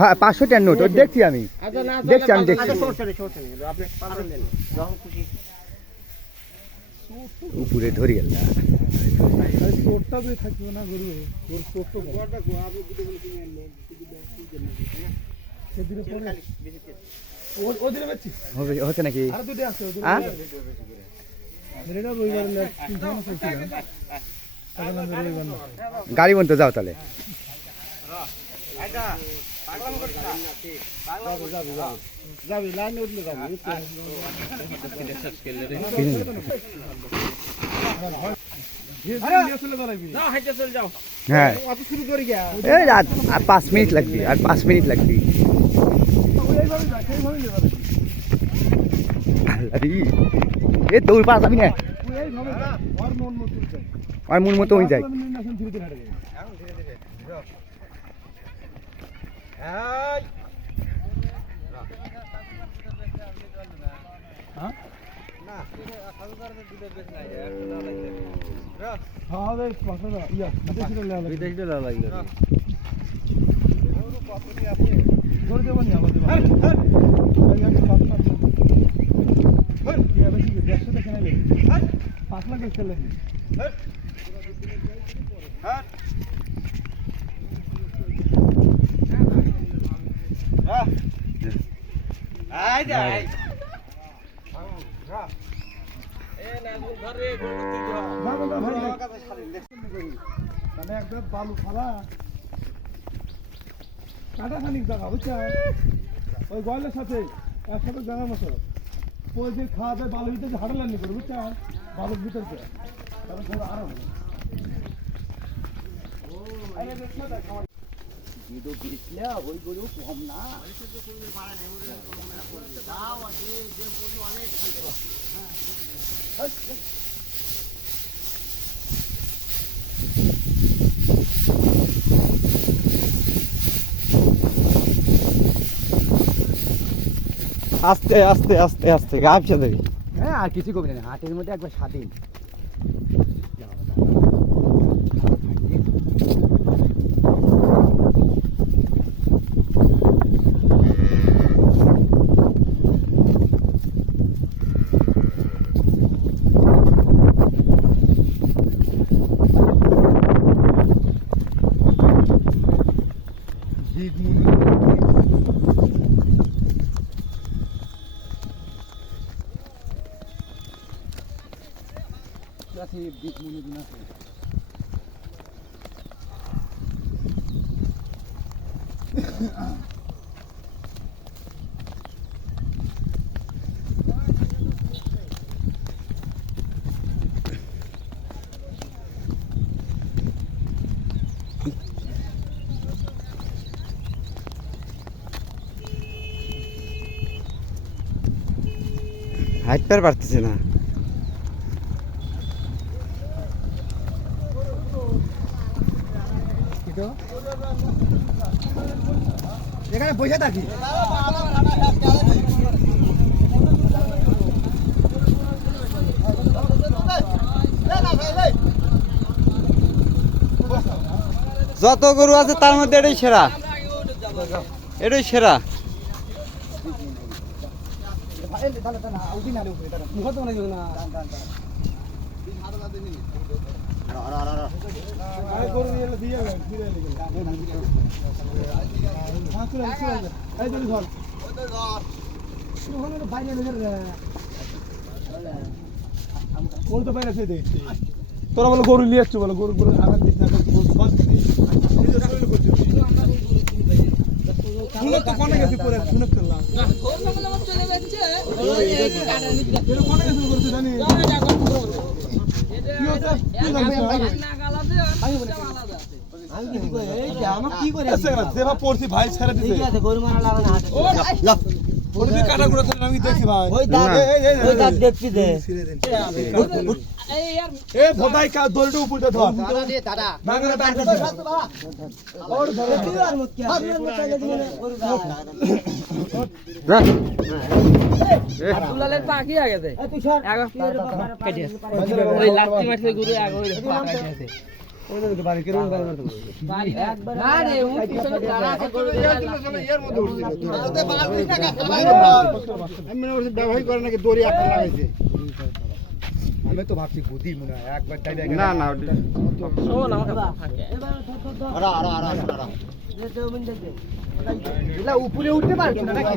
হ্যাঁ 500 টাকার নোট দেখছি আমি দেখছি উপরে ধরি গেল না হচ্ছে নাকি গাড়ি বন্ধ যাও তাহলে হ্যাঁ 5 মিনিট লাগবে আর 5 মিনিট লাগবে এ দৌড় পাস আমি না আর মন মতো হয়ে যায় বালু খালা কাটা খানিক জায়গা বুঝছেন ওই গয়লের সাথে একসাথে জায়গা মতো ওই যে খাওয়া যায় বালুর ভিতরে হাঁটালানি করে বুঝছেন বালুর ভিতর আরাম ওই গরু কম না আস্তে আস্তে আস্তে আস্তে গাছ দেবে হ্যাঁ আর কিছু কমে না হাটের মধ্যে একবার স্বাধীন হাঁটতে পারতেছে না এখানে বসে থাকি যত গরু আছে তার মধ্যে এটাই সেরা এটাই সেরা তোরা বলো গরু নিয়ে আসছো বলো গরু গরু আঘাত দিস না কোনে গেছি পরে শুনে ফেললাম পড়ছি ভাই ছেড়ে দিতে কাটা গুঁড়ো আমি দেখি ভাই দেখছি এ ভোদাই কা দলটা উপরে ধর দাদা নাগরা দাঁড় করতে और আর মত কি আব্দুল্লাহর পাখি আগে দে তুই সর আগে কেটে ওই লাঠি মারতে গুরু আগে ওই পাখি আছে ব্যবহার করে নাকি দড়ি একটা লাগাইছে। আমি তো ভাবছি গদি মনে হয় একবার না না উপরে উঠতে পারছো না নাকি?